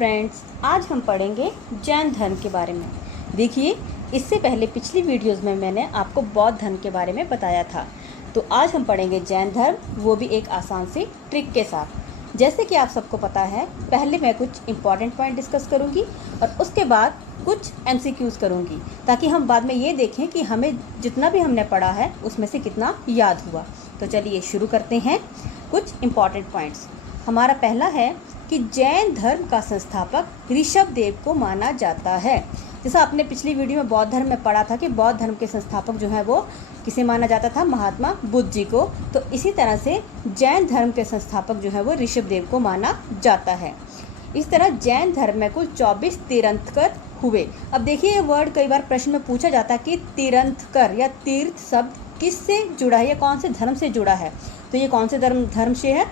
Friends, आज हम पढ़ेंगे जैन धर्म के बारे में। देखिए, इससे पहले पिछली वीडियोस में मैंने आपको बौद्ध धर्म के बारे में बताया था। तो आज हम पढ़ेंगे जैन धर्म, वो भी एक आसान सी ट्रिक के साथ। जैसे कि आप सबको पता है, पहले मैं कुछ इंपॉर्टेंट पॉइंट डिस्कस करूंगी और उसके बाद कुछ MCQs करूंगी, ताकि हम बाद में ये देखें कि हमें जितना भी हमने पढ़ा है उसमें से कितना याद हुआ। तो चलिए शुरू करते हैं। कुछ इंपॉर्टेंट पॉइंट्स। हमारा पहला है कि जैन धर्म का संस्थापक ऋषभ देव को माना जाता है। जैसा आपने पिछली वीडियो में बौद्ध धर्म में पढ़ा था कि बौद्ध धर्म के संस्थापक जो है वो किसे माना जाता था, महात्मा बुद्ध जी को। तो इसी तरह से जैन धर्म के संस्थापक जो है वो ऋषभ देव को माना जाता है। इस तरह जैन धर्म में कुल 24 तीर्थंकर हुए। अब देखिए, ये वर्ड कई बार प्रश्न में पूछा जाता है कि तीर्थंकर या तीर्थ शब्द किससे जुड़ा है या कौन से धर्म से जुड़ा है। तो ये कौन से धर्म से है?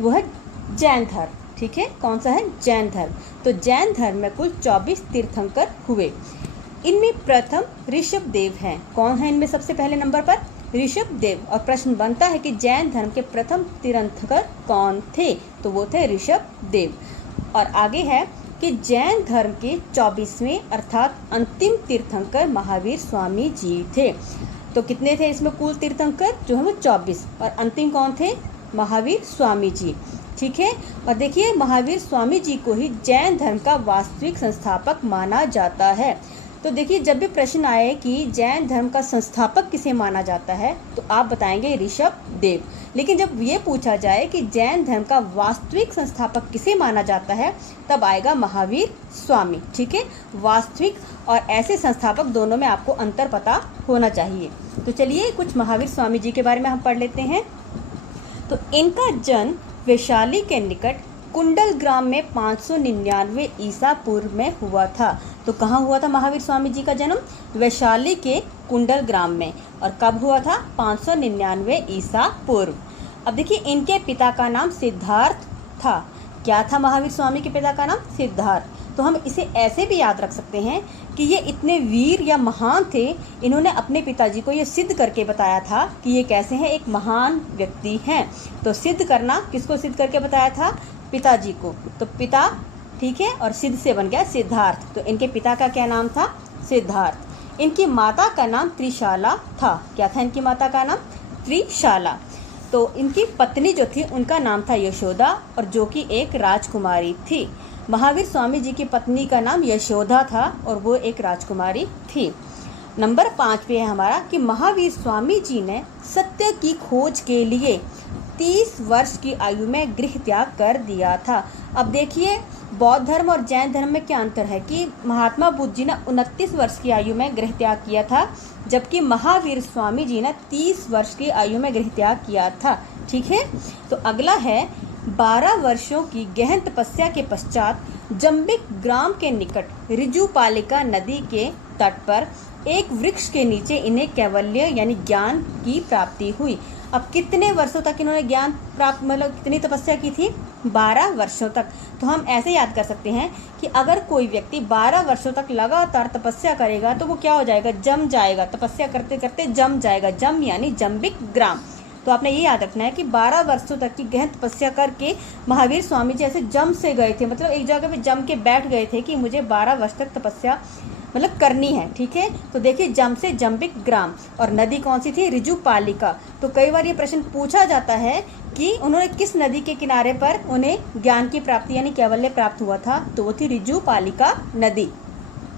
वो है जैन धर्म। ठीक है, कौन सा है? जैन धर्म। तो जैन धर्म में कुल 24 तीर्थंकर हुए। इनमें प्रथम ऋषभ देव हैं। कौन है इनमें सबसे पहले नंबर पर? ऋषभ देव। और प्रश्न बनता है कि जैन धर्म के प्रथम तीर्थंकर कौन थे? तो वो थे ऋषभ देव। और आगे है कि जैन धर्म के 24वें अर्थात अंतिम तीर्थंकर महावीर स्वामी जी थे। तो कितने थे इसमें कुल तीर्थंकर? जो है वो 24। और अंतिम कौन थे? महावीर स्वामी जी। ठीक है। और देखिए, महावीर स्वामी जी को ही जैन धर्म का वास्तविक संस्थापक माना जाता है। तो देखिए, जब भी प्रश्न आए कि जैन धर्म का संस्थापक किसे माना जाता है, तो आप बताएंगे ऋषभ देव। लेकिन जब ये पूछा जाए कि जैन धर्म का वास्तविक संस्थापक किसे माना जाता है, तब आएगा महावीर स्वामी। ठीक है, वास्तविक और ऐसे संस्थापक दोनों में आपको अंतर पता होना चाहिए। तो चलिए कुछ महावीर स्वामी जी के बारे में हम पढ़ लेते हैं। तो इनका जन्म वैशाली के निकट कुंडल ग्राम में 599 ईसा पूर्व में हुआ था। तो कहाँ हुआ था महावीर स्वामी जी का जन्म? वैशाली के कुंडल ग्राम में। और कब हुआ था? 599 ईसा पूर्व। अब देखिए, इनके पिता का नाम सिद्धार्थ था। क्या था महावीर स्वामी के पिता का नाम? सिद्धार्थ। तो हम इसे ऐसे भी याद रख सकते हैं कि ये इतने वीर या महान थे, इन्होंने अपने पिताजी को ये सिद्ध करके बताया था कि ये कैसे हैं, एक महान व्यक्ति हैं। तो सिद्ध करना, किसको सिद्ध करके बताया था? पिताजी को। तो पिता, ठीक है, और सिद्ध से बन गया सिद्धार्थ। तो इनके पिता का क्या नाम था? सिद्धार्थ। इनकी माता का नाम त्रिशाला था। क्या था इनकी माता का नाम? त्रिशाला। तो इनकी पत्नी जो थी उनका नाम था यशोदा, और जो कि एक राजकुमारी थी। महावीर स्वामी जी की पत्नी का नाम यशोदा था और वो एक राजकुमारी थी। नंबर 5 पे है हमारा कि महावीर स्वामी जी ने सत्य की खोज के लिए 30 वर्ष की आयु में गृह त्याग कर दिया था। अब देखिए, बौद्ध धर्म और जैन धर्म में क्या अंतर है कि महात्मा बुद्ध जी ने 29 वर्ष की आयु में गृह त्याग किया था, जबकि महावीर स्वामी जी ने 30 वर्ष की आयु में गृह त्याग किया था। ठीक है। तो अगला है, 12 वर्षों की गहन तपस्या के पश्चात जंबिक ग्राम के निकट ऋजुपालिका नदी के तट पर एक वृक्ष के नीचे इन्हें कैवल्य यानी ज्ञान की प्राप्ति हुई। अब कितने वर्षों तक इन्होंने ज्ञान प्राप्त, मतलब कितनी तपस्या की थी? 12 वर्षों तक। तो हम ऐसे याद कर सकते हैं कि अगर कोई व्यक्ति 12 वर्षों तक लगातार तपस्या करेगा तो वो क्या हो जाएगा? जम जाएगा। तपस्या करते करते जम जाएगा। जम यानी जंबिक ग्राम। तो आपने ये याद रखना है कि 12 वर्षों तक की गहन तपस्या करके महावीर स्वामी जी ऐसे जम से गए थे, मतलब एक जगह पे जम के बैठ गए थे कि मुझे 12 वर्ष तक तपस्या मतलब करनी है। ठीक है। तो देखिए, जम से जंबिक ग्राम। और नदी कौन सी थी? ऋजुपालिका। तो कई बार ये प्रश्न पूछा जाता है कि उन्होंने किस नदी के किनारे पर उन्हें ज्ञान की प्राप्ति यानी कैवल्य प्राप्त हुआ था? तो वो थी ऋजुपालिका नदी।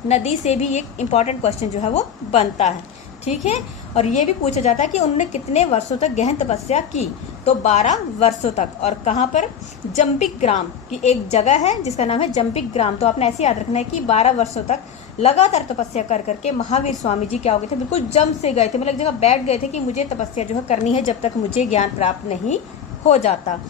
नदी से भी एक इम्पॉर्टेंट क्वेश्चन जो है वो बनता है। ठीक है। और ये भी पूछा जाता है कि उन्होंने कितने वर्षों तक गहन तपस्या की? तो 12 वर्षों तक। और कहाँ पर? जंबिक ग्राम की एक जगह है जिसका नाम है जंबिक ग्राम। तो आपने ऐसे याद रखना है कि 12 वर्षों तक लगातार तपस्या कर करके महावीर स्वामी जी क्या हो गए थे? बिल्कुल जम से गए थे, मतलब एक जगह बैठ गए थे कि मुझे तपस्या जो है करनी है जब तक मुझे ज्ञान प्राप्त नहीं हो जाता।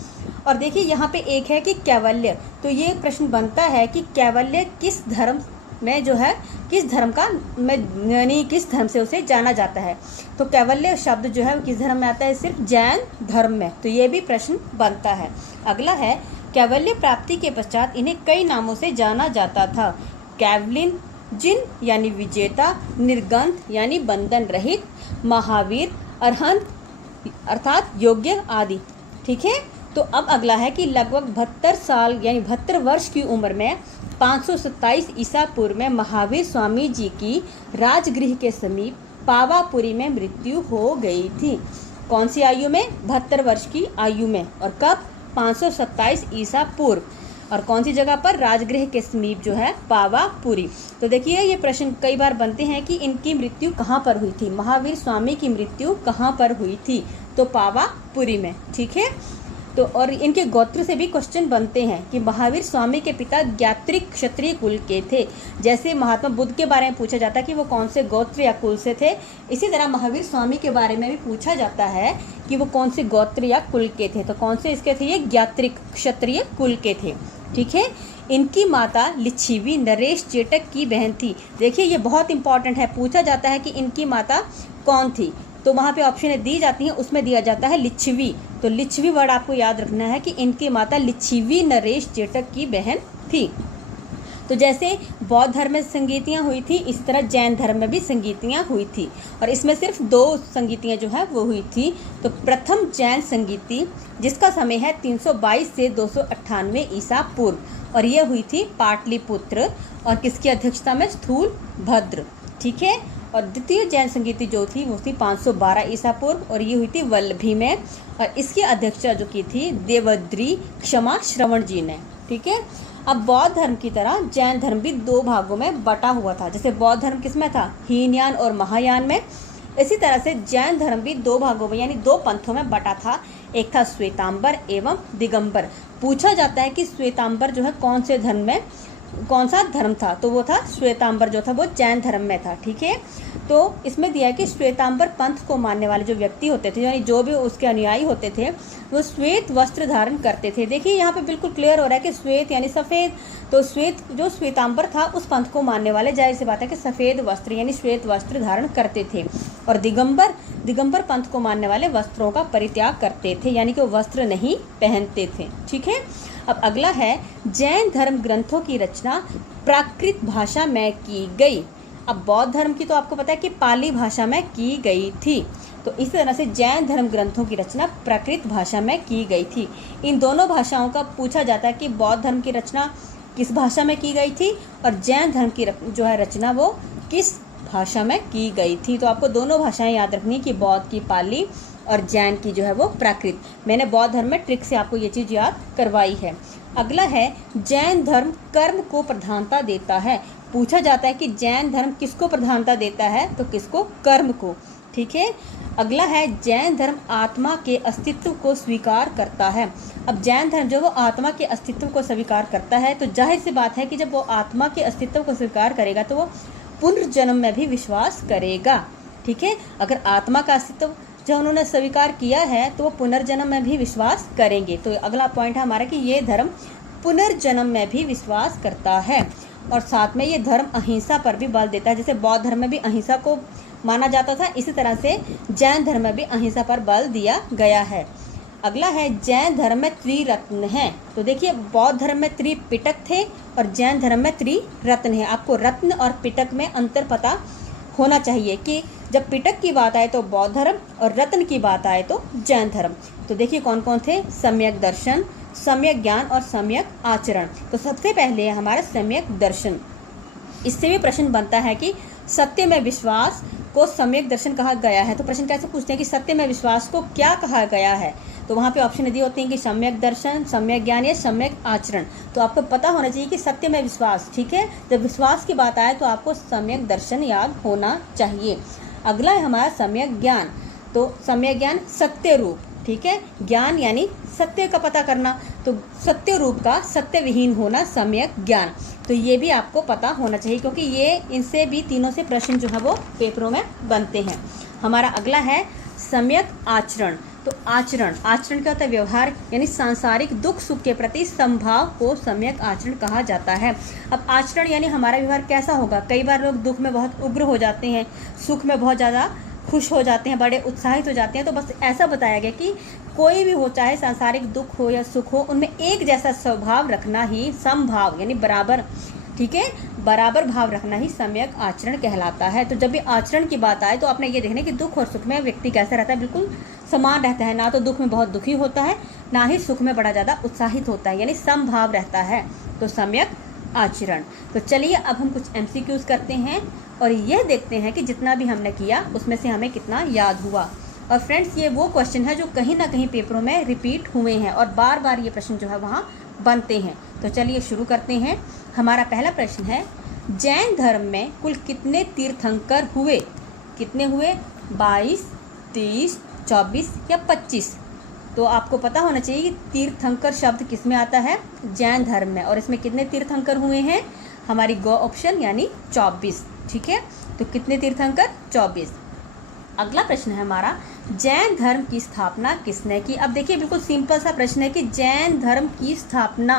और देखिए, यहाँ पे एक है कि कैवल्य। तो ये प्रश्न बनता है कि कैवल्य किस धर्म में जो है, किस धर्म का में यानी किस धर्म से उसे जाना जाता है? तो कैवल्य शब्द जो है वो किस धर्म में आता है? सिर्फ जैन धर्म में। तो ये भी प्रश्न बनता है। अगला है, कैवल्य प्राप्ति के पश्चात इन्हें कई नामों से जाना जाता था। कैवलिन जिन यानी विजेता, निर्गंथ यानी बंधन रहित, महावीर, अरहंत अर्थात योग्य आदि। ठीक है। तो अब अगला है कि लगभग 72 साल यानी 72 वर्ष की उम्र में 527 ईसा पूर्व में महावीर स्वामी जी की राजगृह के समीप पावापुरी में मृत्यु हो गई थी। कौन सी आयु में? 72 वर्ष की आयु में। और कब? 527 ईसा पूर्व। और कौन सी जगह पर? राजगृह के समीप जो है पावापुरी। तो देखिए ये प्रश्न कई बार बनते हैं कि इनकी मृत्यु कहाँ पर हुई थी, महावीर स्वामी की मृत्यु कहाँ पर हुई थी? तो पावापुरी में। ठीक है। तो और इनके गोत्र से भी क्वेश्चन बनते हैं कि महावीर स्वामी के पिता ज्ञात्रिक क्षत्रिय कुल के थे। जैसे महात्मा बुद्ध के बारे में पूछा जाता है कि वो कौन से गोत्र या कुल से थे, इसी तरह महावीर स्वामी के बारे में भी पूछा जाता है कि वो कौन से गोत्र या कुल के थे। तो कौन से इसके थे? ये ज्ञात्रिक क्षत्रिय कुल के थे। ठीक है। इनकी माता लिच्छवी नरेश चेटक की बहन थी। देखिए ये बहुत इंपॉर्टेंट है, पूछा जाता है कि इनकी माता कौन थी, तो वहाँ पे ऑप्शन दी जाती हैं, उसमें दिया जाता है लिच्छवी। तो लिच्छवी वर्ड आपको याद रखना है कि इनकी माता लिच्छवी नरेश चेटक की बहन थी। तो जैसे बौद्ध धर्म में संगीतियाँ हुई थी, इसी तरह जैन धर्म में भी संगीतियाँ हुई थी, और इसमें सिर्फ 2 संगीतियाँ जो है वो हुई थी। तो प्रथम जैन संगीति जिसका समय है 322 से 298 ईसा पूर्व, और ये हुई थी पाटलिपुत्र, और किसकी अध्यक्षता में? स्थूल भद्र। ठीक है। और द्वितीय जैन संगीति जो थी वो थी 512 ईसा पूर्व, और ये हुई थी वल्लभी में, और इसकी अध्यक्षता जो की थी देवद्री क्षमा श्रवण जी ने। ठीक है। अब बौद्ध धर्म की तरह जैन धर्म भी 2 भागों में बटा हुआ था। जैसे बौद्ध धर्म किसमें था? हीनयान और महायान में। इसी तरह से जैन धर्म भी 2 भागों में यानी 2 पंथों में बटा था। एक था श्वेतांबर एवं दिगंबर। पूछा जाता है कि श्वेतांबर जो है कौन से धर्म में, कौन सा धर्म था? तो वो था श्वेतांबर जो था वो जैन धर्म में था। ठीक है। तो इसमें दिया है कि श्वेतांबर पंथ को मानने वाले जो व्यक्ति होते थे, यानी जो भी उसके अनुयायी होते थे, वो श्वेत वस्त्र धारण करते थे। देखिए यहाँ पे बिल्कुल क्लियर हो रहा है कि श्वेत यानी सफ़ेद। तो श्वेत जो श्वेतांबर था उस पंथ को मानने वाले जाहिर सी बात है कि सफ़ेद वस्त्र यानी श्वेत वस्त्र धारण करते थे। और दिगंबर पंथ को मानने वाले वस्त्रों का परित्याग करते थे, यानी कि वो वस्त्र नहीं पहनते थे। ठीक है। अब अगला है जैन धर्म ग्रंथों की रचना प्राकृत भाषा में की गई। अब बौद्ध धर्म की तो आपको पता है कि पाली भाषा में की गई थी। तो इस तरह से जैन धर्म ग्रंथों की रचना प्राकृत भाषा में की गई थी। इन दोनों भाषाओं का पूछा जाता है कि बौद्ध धर्म की रचना किस भाषा में की गई थी और जैन धर्म की जो है रचना वो किस भाषा में की गई थी। तो आपको दोनों भाषाएं याद रखनी कि बौद्ध की पाली और जैन की जो है वो प्राकृत। मैंने बौद्ध धर्म में ट्रिक से आपको ये चीज़ याद करवाई है। अगला है जैन धर्म कर्म को प्रधानता देता है। पूछा जाता है कि जैन धर्म किसको प्रधानता देता है? तो किसको? कर्म को। ठीक है। अगला है जैन धर्म आत्मा के अस्तित्व को स्वीकार करता है। अब जैन धर्म जो वो आत्मा के अस्तित्व को स्वीकार करता है, तो जाहिर सी बात है कि जब वो आत्मा के अस्तित्व को स्वीकार करेगा तो वो पुनर्जन्म में भी विश्वास करेगा। ठीक है। अगर आत्मा का अस्तित्व जब उन्होंने स्वीकार किया है तो वो पुनर्जन्म में भी विश्वास करेंगे। तो अगला पॉइंट है हमारा कि ये धर्म पुनर्जन्म में भी विश्वास करता है। और साथ में ये धर्म अहिंसा पर भी बल देता है। जैसे बौद्ध धर्म में भी अहिंसा को माना जाता था, इसी तरह से जैन धर्म में भी अहिंसा पर बल दिया गया है। अगला है जैन धर्म में त्रिरत्न हैं। तो देखिए बौद्ध धर्म में त्रिपिटक थे और जैन धर्म में त्रिरत्न है। आपको रत्न और पिटक में अंतर पता होना चाहिए कि जब पिटक की बात आए तो बौद्ध धर्म और रत्न की बात आए तो जैन धर्म। तो देखिए कौन कौन थे? सम्यक दर्शन, सम्यक ज्ञान और सम्यक आचरण। तो सबसे पहले है हमारा सम्यक दर्शन। इससे भी प्रश्न बनता है कि सत्य में विश्वास को सम्यक दर्शन कहा गया है। तो प्रश्न कैसे पूछते हैं कि सत्य में विश्वास को क्या कहा गया है? तो वहाँ पे ऑप्शन दिए होते हैं कि सम्यक दर्शन, सम्यक ज्ञान या सम्यक आचरण। तो आपको पता होना चाहिए कि सत्य में विश्वास। ठीक है। जब विश्वास की बात आए तो आपको सम्यक दर्शन याद होना चाहिए। अगला है हमारा सम्यक ज्ञान। तो सम्यक ज्ञान सत्य रूप। ठीक है। ज्ञान यानी सत्य का पता करना, तो सत्य रूप का सत्य विहीन होना सम्यक ज्ञान। तो ये भी आपको पता होना चाहिए क्योंकि ये इनसे भी तीनों से प्रश्न जो है वो पेपरों में बनते हैं। हमारा अगला है सम्यक आचरण। तो आचरण क्या होता है? व्यवहार यानी सांसारिक दुख सुख के प्रति संभाव को सम्यक आचरण कहा जाता है। अब आचरण यानी हमारा व्यवहार कैसा होगा? कई बार लोग दुख में बहुत उग्र हो जाते हैं, सुख में बहुत ज़्यादा खुश हो जाते हैं, बड़े उत्साहित हो जाते हैं। तो बस ऐसा बताया गया कि कोई भी हो, चाहे सांसारिक दुख हो या सुख हो, उनमें एक जैसा स्वभाव रखना ही समभाव यानी बराबर। ठीक है। बराबर भाव रखना ही सम्यक आचरण कहलाता है। तो जब भी आचरण की बात आए तो आपने ये देखना कि दुख और सुख में व्यक्ति कैसा रहता है? बिल्कुल समान रहता है। ना तो दुख में बहुत दुखी होता है, ना ही सुख में बड़ा ज़्यादा उत्साहित होता है, यानी समभाव रहता है। तो सम्यक आचरण। तो चलिए अब हम कुछ MCQs करते हैं और यह देखते हैं कि जितना भी हमने किया उसमें से हमें कितना याद हुआ। और फ्रेंड्स, ये वो क्वेश्चन है जो कहीं ना कहीं पेपरों में रिपीट हुए हैं और बार बार ये प्रश्न जो है वहाँ बनते हैं। तो चलिए शुरू करते हैं। हमारा पहला प्रश्न है, जैन धर्म में कुल कितने तीर्थंकर हुए? कितने हुए? 22, 30, 24 या 25? तो आपको पता होना चाहिए कि तीर्थंकर शब्द किस में आता है? जैन धर्म में। और इसमें कितने तीर्थंकर हुए हैं? हमारी गो ऑप्शन यानी 24। ठीक है, तो कितने तीर्थंकर? 24। अगला प्रश्न है हमारा, जैन धर्म की स्थापना किसने की? अब देखिए बिल्कुल सिंपल सा प्रश्न है कि जैन धर्म की स्थापना,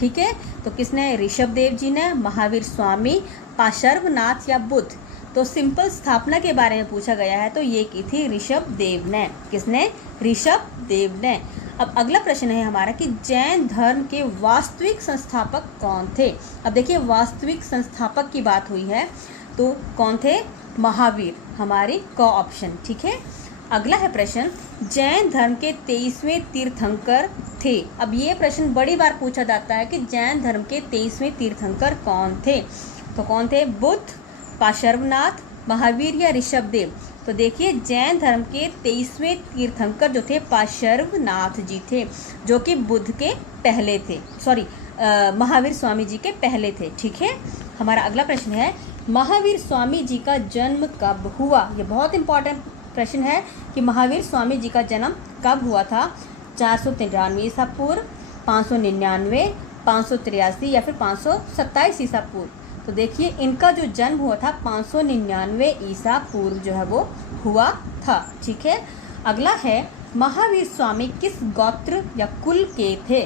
ठीक है, तो किसने? ऋषभ देव जी ने, महावीर स्वामी, पार्श्वनाथ या बुद्ध? तो सिंपल स्थापना के बारे में पूछा गया है तो ये की थी ऋषभ देव ने। किसने? ऋषभ देव ने। अब अगला प्रश्न है हमारा कि जैन धर्म के वास्तविक संस्थापक कौन थे? अब देखिए वास्तविक संस्थापक की बात हुई है तो कौन थे? महावीर, हमारी क ऑप्शन। ठीक है, अगला है प्रश्न, जैन धर्म के 23वें तीर्थंकर थे। अब ये प्रश्न बड़ी बार पूछा जाता है कि जैन धर्म के 23वें तीर्थंकर कौन थे? तो कौन थे? बुद्ध, पार्श्वनाथ, महावीर या ऋषभ देव? तो देखिए जैन धर्म के 23वें तीर्थंकर जो थे पार्श्वनाथ जी थे, जो कि बुद्ध के पहले थे, महावीर स्वामी जी के पहले थे। ठीक है, हमारा अगला प्रश्न है, महावीर स्वामी जी का जन्म कब हुआ? ये बहुत इंपॉर्टेंट प्रश्न है कि महावीर स्वामी जी का जन्म कब हुआ था? 493 ईसा पूर्व, 599, 583 या फिर 527 ईसा पूर्व? तो देखिए इनका जो जन्म हुआ था 599 ईसा पूर्व जो है वो हुआ था। ठीक है, अगला है, महावीर स्वामी किस गोत्र या कुल के थे?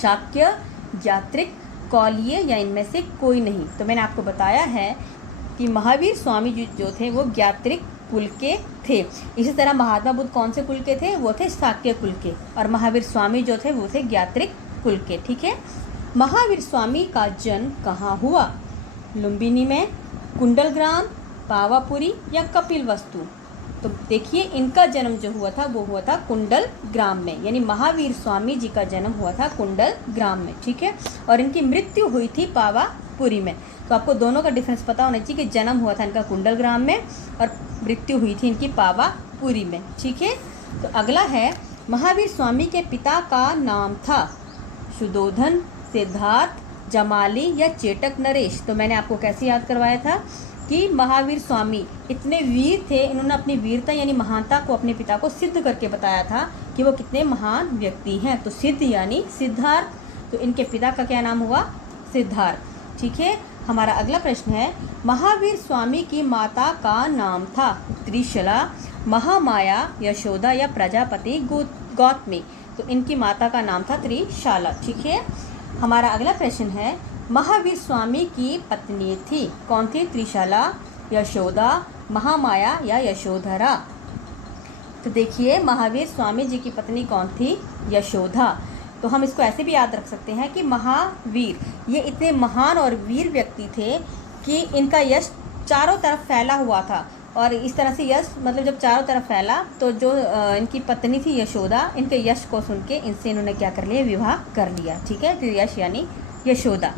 शाक्य, यात्रिक, कौलिय या इनमें से कोई नहीं? तो मैंने आपको बताया है कि महावीर स्वामी जी जो थे वो यात्रिक कुल के थे। इसी तरह महात्मा बुद्ध कौन से कुल के थे? वो थे शाक्य कुल के। और महावीर स्वामी जो थे वो थे यात्रिक कुल के। ठीक है, महावीर स्वामी का जन्म कहाँ हुआ? लुम्बिनी में, कुंडलग्राम, पावापुरी या कपिलवस्तु? तो देखिए इनका जन्म जो हुआ था वो हुआ था कुंडलग्राम में, यानी महावीर स्वामी जी का जन्म हुआ था कुंडलग्राम में। ठीक है, और इनकी मृत्यु हुई थी पावापुरी में। तो आपको दोनों का डिफरेंस पता होना चाहिए कि जन्म हुआ था इनका कुंडलग्राम में और मृत्यु हुई थी इनकी पावापुरी में। ठीक है, तो अगला है, महावीर स्वामी के पिता का नाम था शुद्धोधन, सिद्धार्थ, जमाली या चेटक नरेश? तो मैंने आपको कैसे याद करवाया था कि महावीर स्वामी इतने वीर थे, इन्होंने अपनी वीरता यानी महानता को अपने पिता को सिद्ध करके बताया था कि वो कितने महान व्यक्ति हैं। तो सिद्ध यानी सिद्धार्थ, तो इनके पिता का क्या नाम हुआ? सिद्धार्थ। ठीक है, हमारा अगला प्रश्न है, महावीर स्वामी की माता का नाम था त्रिशला, महामाया, यशोदा या प्रजापति गौतमी? तो इनकी माता का नाम था त्रिशाला। ठीक है, हमारा अगला प्रश्न है, महावीर स्वामी की पत्नी थी, कौन थी? त्रिशाला, यशोदा, महामाया या यशोधरा? तो देखिए महावीर स्वामी जी की पत्नी कौन थी? यशोदा। तो हम इसको ऐसे भी याद रख सकते हैं कि महावीर ये इतने महान और वीर व्यक्ति थे कि इनका यश चारों तरफ फैला हुआ था। और इस तरह से यश मतलब जब चारों तरफ फैला तो जो इनकी पत्नी थी यशोदा, इनके यश को सुन के इनसे इन्होंने क्या कर लिया? विवाह कर लिया। ठीक है, फिर यश यानी यशोदा।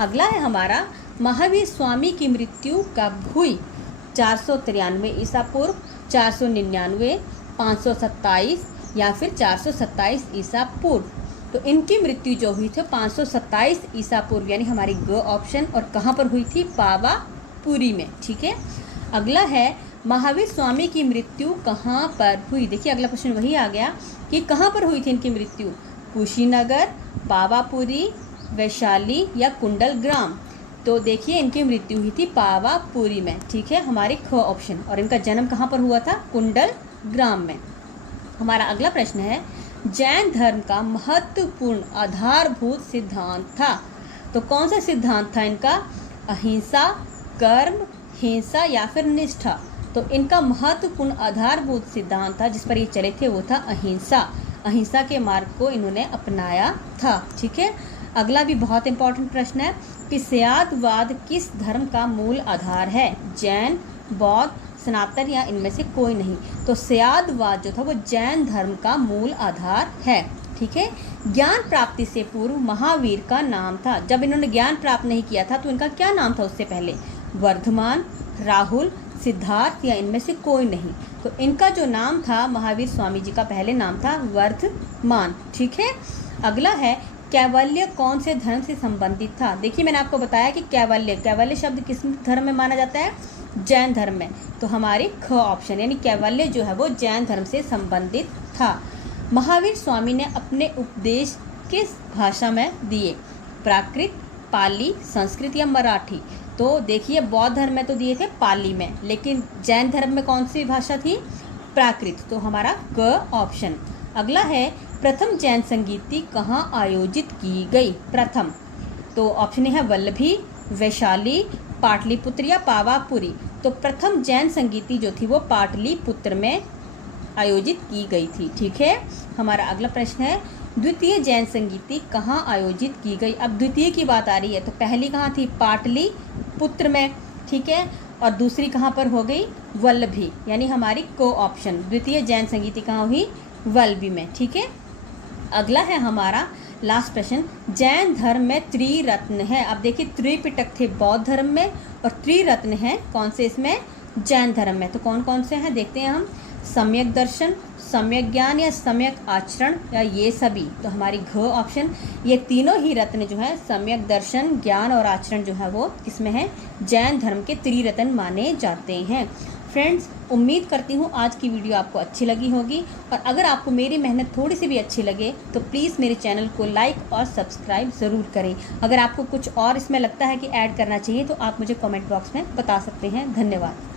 अगला है हमारा, महावीर स्वामी की मृत्यु कब हुई? 493 ईसा पूर्व, 499, 527 या फिर 427 ईसा पूर्व? तो इनकी मृत्यु जो हुई थी 527 ईसा पूर्व, यानी हमारी ग ऑप्शन। और कहाँ पर हुई थी? पावापुरी में। ठीक है, अगला है, महावीर स्वामी की मृत्यु कहाँ पर हुई? देखिए अगला प्रश्न वही आ गया कि कहाँ पर हुई थी इनकी मृत्यु? कुशीनगर, पावापुरी, वैशाली या कुंडलग्राम? तो देखिए इनकी मृत्यु हुई थी पावापुरी में। ठीक है, हमारी ख ऑप्शन। और इनका जन्म कहाँ पर हुआ था? कुंडलग्राम में। हमारा अगला प्रश्न है, जैन धर्म का महत्वपूर्ण आधारभूत सिद्धांत था, तो कौन सा सिद्धांत था इनका? अहिंसा, कर्म, हिंसा या फिर निष्ठा? तो इनका महत्वपूर्ण आधारभूत सिद्धांत था जिस पर ये चले थे वो था अहिंसा। अहिंसा के मार्ग को इन्होंने अपनाया था। ठीक है, अगला भी बहुत इंपॉर्टेंट प्रश्न है कि स्यादवाद किस धर्म का मूल आधार है? जैन, बौद्ध, सनातन या इनमें से कोई नहीं। तो स्यादवाद जो था वो जैन धर्म का मूल आधार है। ठीक है। ज्ञान प्राप्ति से पूर्व महावीर का नाम था, जब इन्होंने ज्ञान प्राप्त नहीं किया था तो इनका क्या नाम था उससे पहले? वर्धमान, राहुल, सिद्धार्थ या इनमें से कोई नहीं। तो इनका जो नाम था महावीर स्वामी जी का पहले नाम था वर्धमान। ठीक है। अगला है कैवल्य कौन से धर्म से संबंधित था? देखिए मैंने आपको बताया कि कैवल्य शब्द किस धर्म में माना जाता है? जैन धर्म में। तो हमारी ख ऑप्शन यानी कैवल्य जो है वो जैन धर्म से संबंधित था। महावीर स्वामी ने अपने उपदेश किस भाषा में दिए? प्राकृत, पाली, संस्कृत या मराठी? तो देखिए बौद्ध धर्म में तो दिए थे पाली में, लेकिन जैन धर्म में कौन सी भाषा थी? प्राकृत। तो हमारा क ऑप्शन। अगला है प्रथम जैन संगीति कहाँ आयोजित की गई? प्रथम तो ऑप्शन है वल्लभी, वैशाली, पाटलिपुत्र या पावापुरी। तो प्रथम जैन संगीति जो थी वो पाटलिपुत्र में आयोजित की गई थी। ठीक है। हमारा अगला प्रश्न है द्वितीय जैन संगीति कहाँ आयोजित की गई? अब द्वितीय की बात आ रही है तो पहली कहाँ थी? पाटलिपुत्र में। ठीक है। और दूसरी कहाँ पर हो गई? वल्लभी, यानी हमारी को ऑप्शन। द्वितीय जैन संगीति कहाँ हुई? वल्लभी में। ठीक है। अगला है हमारा लास्ट प्रश्न, जैन धर्म में त्रिरत्न है। अब देखिए त्रिपिटक थे बौद्ध धर्म में और त्रिरत्न है कौन से? इसमें जैन धर्म में। तो कौन कौन से हैं देखते हैं हम। सम्यक दर्शन, सम्यक ज्ञान या सम्यक आचरण या ये सभी। तो हमारी घ ऑप्शन। ये तीनों ही रत्न जो है सम्यक दर्शन, ज्ञान और आचरण जो है वो किसमें है? जैन धर्म के त्रिरत्न माने जाते हैं। फ्रेंड्स, उम्मीद करती हूँ आज की वीडियो आपको अच्छी लगी होगी, और अगर आपको मेरी मेहनत थोड़ी सी भी अच्छी लगे तो प्लीज़ मेरे चैनल को लाइक और सब्सक्राइब ज़रूर करें। अगर आपको कुछ और इसमें लगता है कि ऐड करना चाहिए तो आप मुझे कमेंट बॉक्स में बता सकते हैं। धन्यवाद।